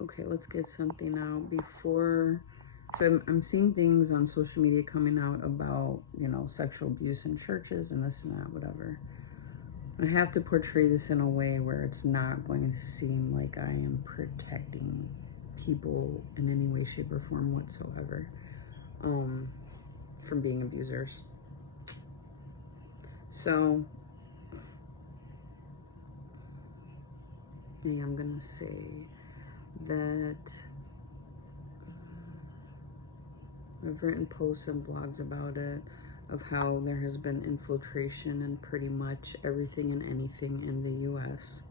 okay, let's get something out before. So I'm seeing things on social media coming out about, sexual abuse in churches and this and that, whatever. I have to portray this in a way where it's not going to seem like I am protecting people in any way, shape, or form whatsoever, from being abusers. So, yeah, I'm gonna say that I've written posts and blogs about it, of how there has been infiltration in pretty much everything and anything in the US.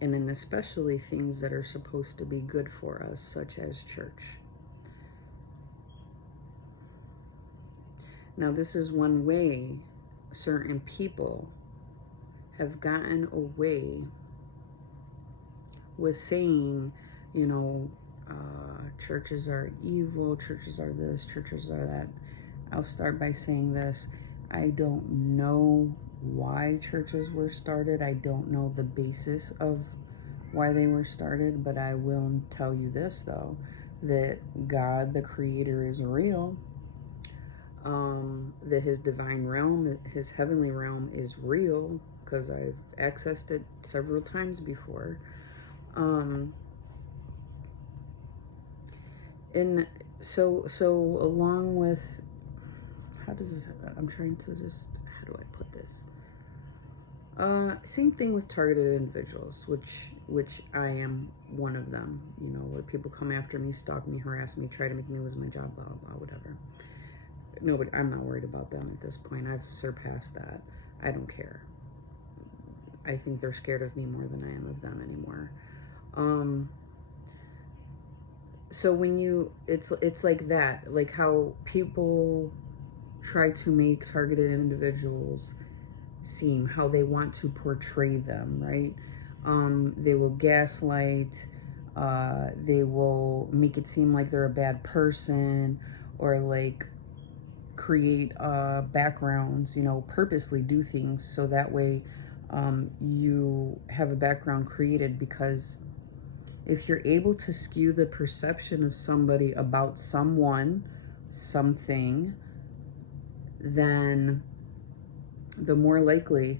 And in especially things that are supposed to be good for us, such as church. Now, this is one way certain people have gotten away with saying, churches are evil, churches are this, churches are that. I'll start by saying this. I don't know why churches were started. I don't know the basis of why they were started, but I will tell you this, though, that God, the Creator, is real. That His divine realm, His heavenly realm, is real, because I've accessed it several times before. And so along with, how does this, I'm trying to just, how do I put this? Same thing with targeted individuals, which I am one of them, where people come after me, stalk me, harass me, try to make me lose my job, blah, blah, whatever. Nobody, I'm not worried about them at this point. I've surpassed that. I don't care. I think they're scared of me more than I am of them anymore. So when it's like that, like how people try to make targeted individuals seem how they want to portray them, right? They will gaslight, they will make it seem like they're a bad person, or like create backgrounds, purposely do things so that way you have a background created, because if you're able to skew the perception of somebody about someone, something, then the more likely,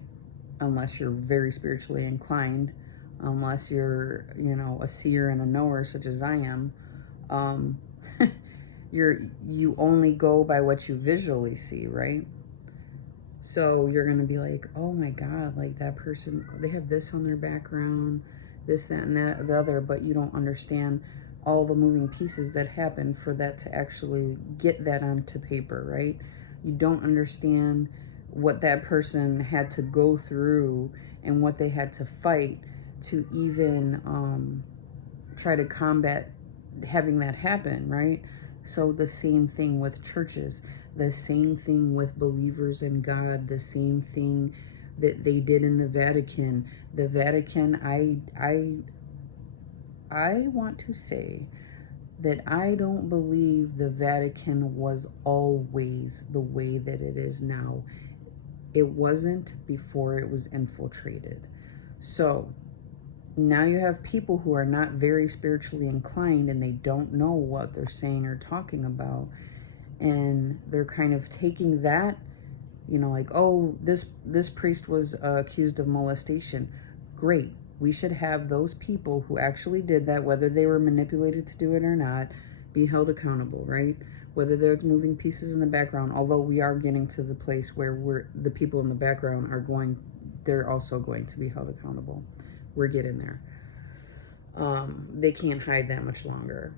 unless you're very spiritually inclined, unless you're, a seer and a knower such as I am, you only go by what you visually see, right? So you're gonna be like, oh my God, like that person, they have this on their background, this, that, and that, the other, but you don't understand all the moving pieces that happen for that to actually get that onto paper, right? You don't understand what that person had to go through and what they had to fight to even try to combat having that happen, right? So the same thing with churches, the same thing with believers in God, the same thing that they did in the Vatican. The Vatican, I want to say that I don't believe the Vatican was always the way that it is now. It wasn't before it was infiltrated. So now you have people who are not very spiritually inclined, and they don't know what they're saying or talking about, and they're kind of taking that, like, oh, this priest was accused of molestation. Great. We should have those people who actually did that, whether they were manipulated to do it or not, be held accountable, right? Whether there's moving pieces in the background, although we are getting to the place where the people in the background they're also going to be held accountable. We're getting there. They can't hide that much longer.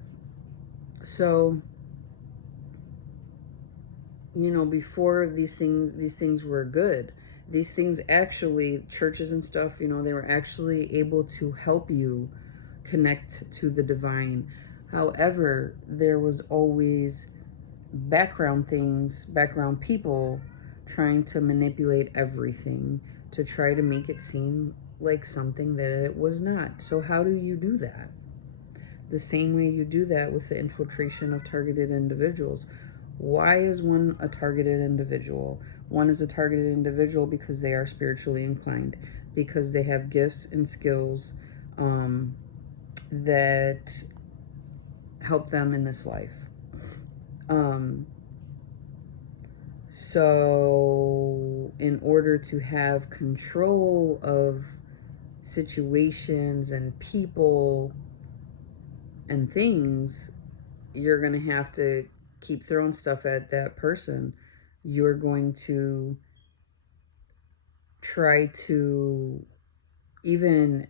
So, before these things were good. These things actually, churches and stuff, they were actually able to help you connect to the divine. However, there was always background people trying to manipulate everything to try to make it seem like something that it was not. So how do you do that? The same way you do that with the infiltration of targeted individuals. Why is one a targeted individual? One is a targeted individual because they are spiritually inclined, because they have gifts and skills that help them in this life. Um, so, in order to have control of situations and people and things, you're going to have to keep throwing stuff at that person. You're going to try to even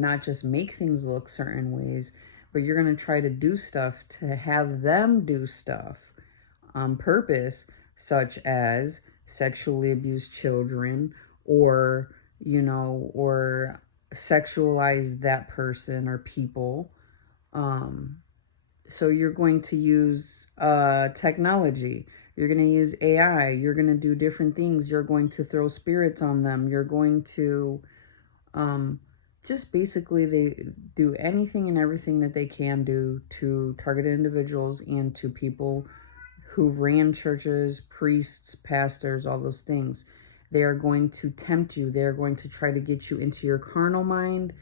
not just make things look certain ways, but you're going to try to do stuff to have them do stuff on purpose, such as sexually abuse children, or or sexualize that person or people. um so you're going to use technology, you're going to use AI, you're going to do different things, you're going to throw spirits on them, you're going to um, just basically they do anything and everything that they can do to target individuals and to people who ran churches, priests, pastors, all those things. They are going to tempt you. They are going to try to get you into your carnal mind.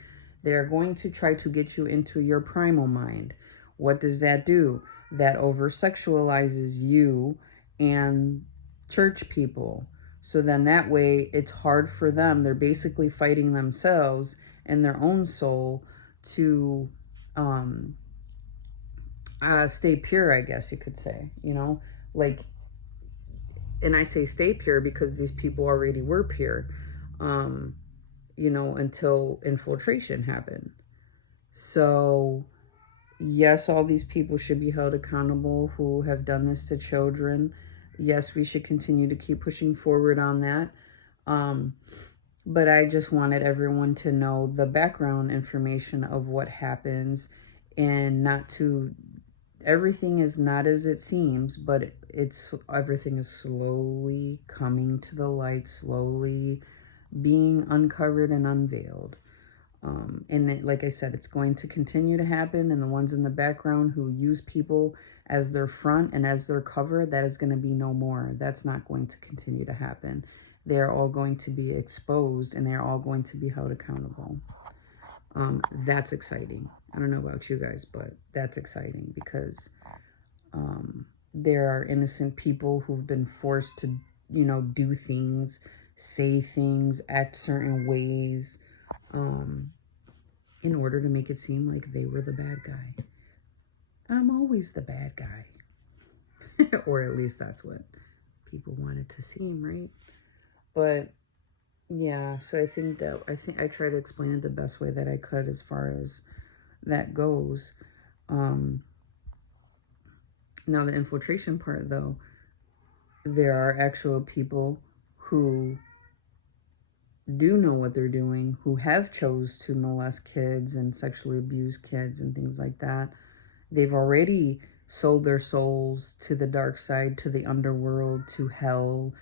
They are going to try to get you into your primal mind. What does that do? That over sexualizes you and church people. So then that way it's hard for them. They're basically fighting themselves and their own soul to um, stay pure, I guess you could say, like, and I say stay pure because these people already were pure, um, until infiltration happened. So, yes, all these people should be held accountable who have done this to children. Yes, we should continue to keep pushing forward on that. Um, but I just wanted everyone to know the background information of what happens and not to everything is not as it seems, but it's everything is slowly coming to the light, slowly being uncovered and unveiled. And like I said, it's going to continue to happen. And the ones in the background who use people as their front and as their cover, that is going to be no more. That's not going to continue to happen. They're all going to be exposed and they're all going to be held accountable. That's exciting. I don't know about you guys, but that's exciting because there are innocent people who've been forced to, do things, say things, act certain ways, um, in order to make it seem like they were the bad guy. I'm always the bad guy. Or at least that's what people wanted to seem, right? But yeah, so I think I try to explain it the best way that I could as far as that goes. Um, Now, the infiltration part, though, there are actual people who do know what they're doing, who have chose to molest kids and sexually abuse kids and things like that. They've already sold their souls to the dark side, to the underworld, to hell,